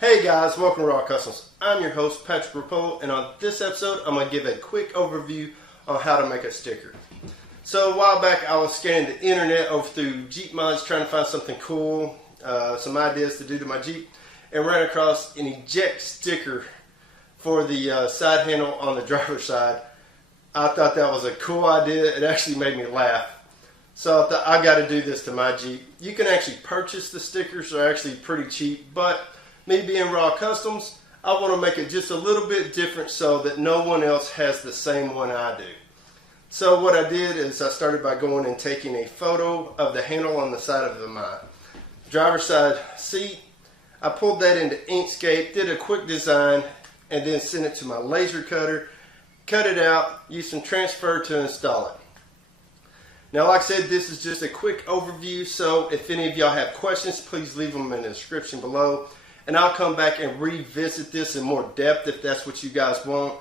Hey guys, welcome to Raw Customs. I'm your host, Patrick Rapolo, and on this episode, I'm going to give a quick overview on how to make a sticker. So a while back, I was scanning the internet over through Jeep mods, trying to find something cool, some ideas to do to my Jeep, and ran across an Eject sticker for the side handle on the driver's side. I thought that was a cool idea. It actually made me laugh. So I thought, I got to do this to my Jeep. You can actually purchase the stickers. They're actually pretty cheap, but me being Raw Customs, I want to make it just a little bit different so that no one else has the same one I do. So what I did is I started by going and taking a photo of the handle on the side of my driver's side seat. I pulled that into Inkscape, did a quick design, and then sent it to my laser cutter, cut it out, used some transfer to install it. Now, like I said, this is just a quick overview, so if any of y'all have questions, please leave them in the description below. And I'll come back and revisit this in more depth if that's what you guys want,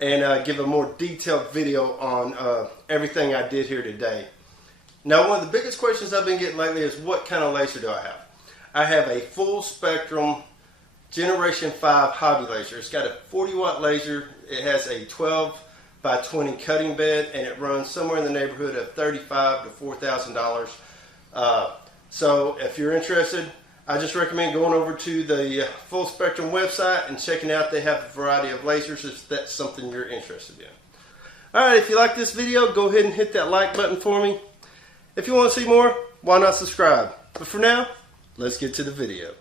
and give a more detailed video on everything I did here today. Now, one of the biggest questions I've been getting lately is what kind of laser do I have? I have a full spectrum Generation 5 hobby laser. It's got a 40 watt laser. It has a 12 by 20 cutting bed, and it runs somewhere in the neighborhood of $35,000 to $4,000. So if you're interested, I just recommend going over to the Full Spectrum website and checking out. They have a variety of lasers if that's something you're interested in. Alright, if you like this video, go ahead and hit that like button for me. If you want to see more, why not subscribe? But for now, let's get to the video.